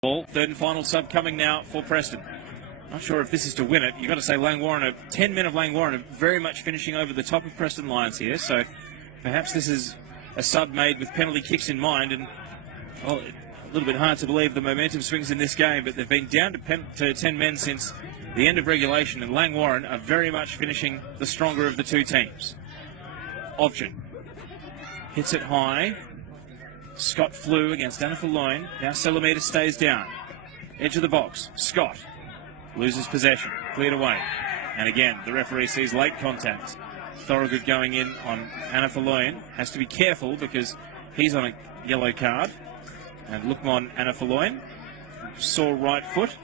Ball. Third and final sub coming now for Preston. Not sure if this is to win it. You've got to say Langwarrin, 10 men of Langwarrin are very much finishing over the top of Preston Lions here. So perhaps this is a sub made with penalty kicks in mind. And well, a little bit hard to believe the momentum swings in this game, but they've been down to 10 men since the end of regulation. And Langwarrin are very much finishing the stronger of the two teams. Option. Hits it high. Scott flew against Anafaloin. Now Selamita stays down. Edge of the box. Scott loses possession. Cleared away. And again, the referee sees late contact. Thorogood going in on Anafaloin. Has to be careful because he's on a yellow card. And Lukman Anafaloin. Sore right foot.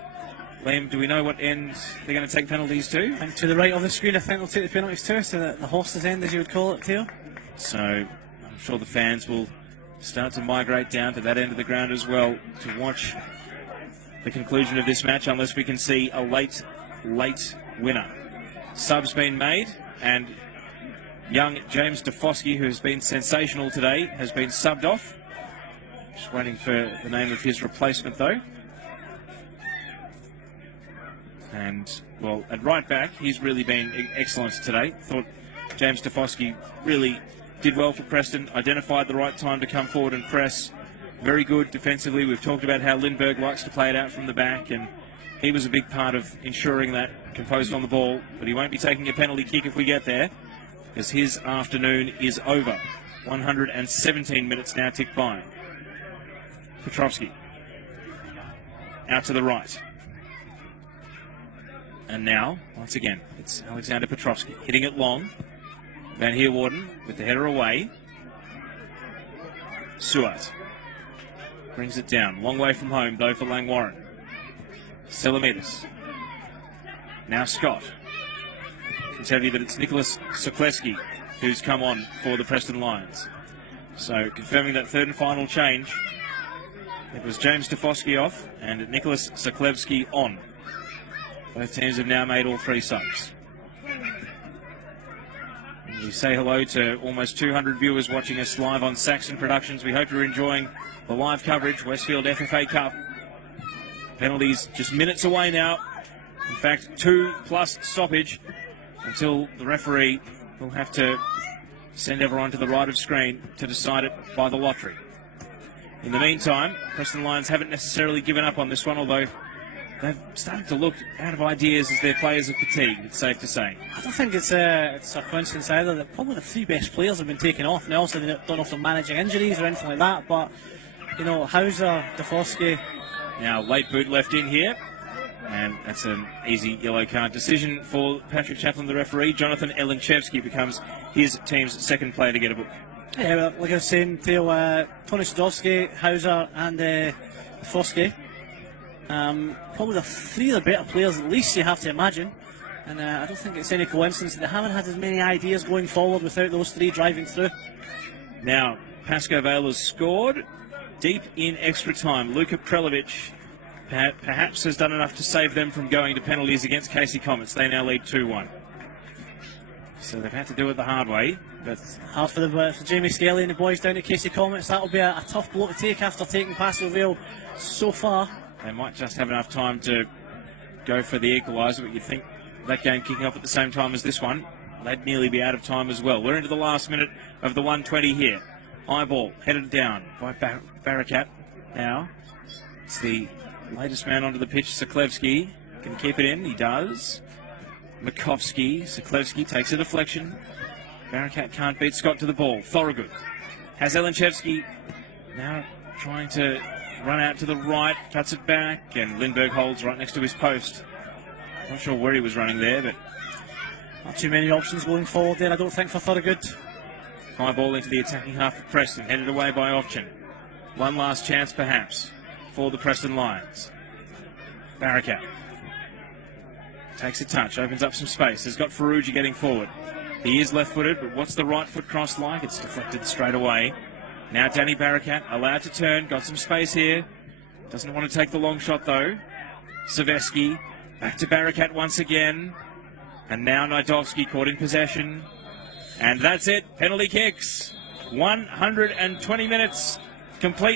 Liam, do we know what end they're going to take penalties to? And to the right of the screen, I think they'll take the penalties to, so the horse's end, as you would call it, Theo. So I'm sure the fans will start to migrate down to that end of the ground as well to watch the conclusion of this match, unless we can see a late winner. Sub's been made, and young James DeFosky, who has been sensational today, has been subbed off. Just waiting for the name of his replacement, though. And, well, at right back, he's really been excellent today. Thought James DeFosky really did well for Preston, identified the right time to come forward and press. Very good defensively. We've talked about how Lindbergh likes to play it out from the back, and he was a big part of ensuring that, composed on the ball. But he won't be taking a penalty kick if we get there, because his afternoon is over. 117 minutes now tick by. Petrovsky out to the right. And now, once again, it's Alexander Petrovsky hitting it long. Van Heerwarden with the header away. Suat brings it down. Long way from home, though, for Langwarrin. Selamitis. Now Scott. I can tell you that it's Nicholas Sokolewski who's come on for the Preston Lions. So, confirming that third and final change, it was James DeFosky off and Nicholas Sokolewski on. Both teams have now made all three subs. We say hello to almost 200 viewers watching us live on Saxon Productions. We hope you're enjoying the live coverage. Westfield FFA Cup. Penalties just minutes away now. In fact, 2+ stoppage until the referee will have to send everyone to the right of screen to decide it by the lottery. In the meantime, Preston Lions haven't necessarily given up on this one, although they've started to look out of ideas as their players are fatigued, it's safe to say. I don't think it's a coincidence either that probably the three best players have been taken off. Now, also, they don't know if they're managing injuries or anything like that, but, you know, Hauser, DeFosky. Now, late boot left in here, and that's an easy yellow card decision for Patrick Chaplin, the referee. Jonathan Elenchevsky becomes his team's second player to get a book. Yeah, well, like I was saying, Theo, Tony Sadowski, Hauser, and DeFosky. Probably the three of the better players, at least, you have to imagine. And I don't think it's any coincidence that they haven't had as many ideas going forward without those three driving through. Now, Pasco Vale has scored deep in extra time. Luka Prelovic perhaps has done enough to save them from going to penalties against Casey Comets. They now lead 2-1. So they've had to do it the hard way. But hard for Jamie Skelly and the boys down at Casey Comets. That'll be a tough blow to take after taking Pasco Vale so far. They might just have enough time to go for the equaliser, but you'd think that game kicking off at the same time as this one, they'd nearly be out of time as well. We're into the last minute of the 120 here. High ball headed down by Barakat. Now, it's the latest man onto the pitch, Sokolewski. Can keep it in, he does. Makovsky, Sokolewski takes a deflection. Barakat can't beat Scott to the ball. Thorogood has Elenchevsky now trying to run out to the right, cuts it back, and Lindbergh holds right next to his post. Not sure where he was running there, but not too many options going forward there, I don't think, for Thorogood. High ball into the attacking half of Preston, headed away by Ovchin. One last chance, perhaps, for the Preston Lions. Barakat takes a touch, opens up some space. Has got Ferrugia getting forward. He is left-footed, but what's the right foot cross like? It's deflected straight away. Now Danny Barakat allowed to turn, got some space here. Doesn't want to take the long shot though. Saveski back to Barakat once again. And now Nidovsky caught in possession. And that's it, penalty kicks. 120 minutes complete.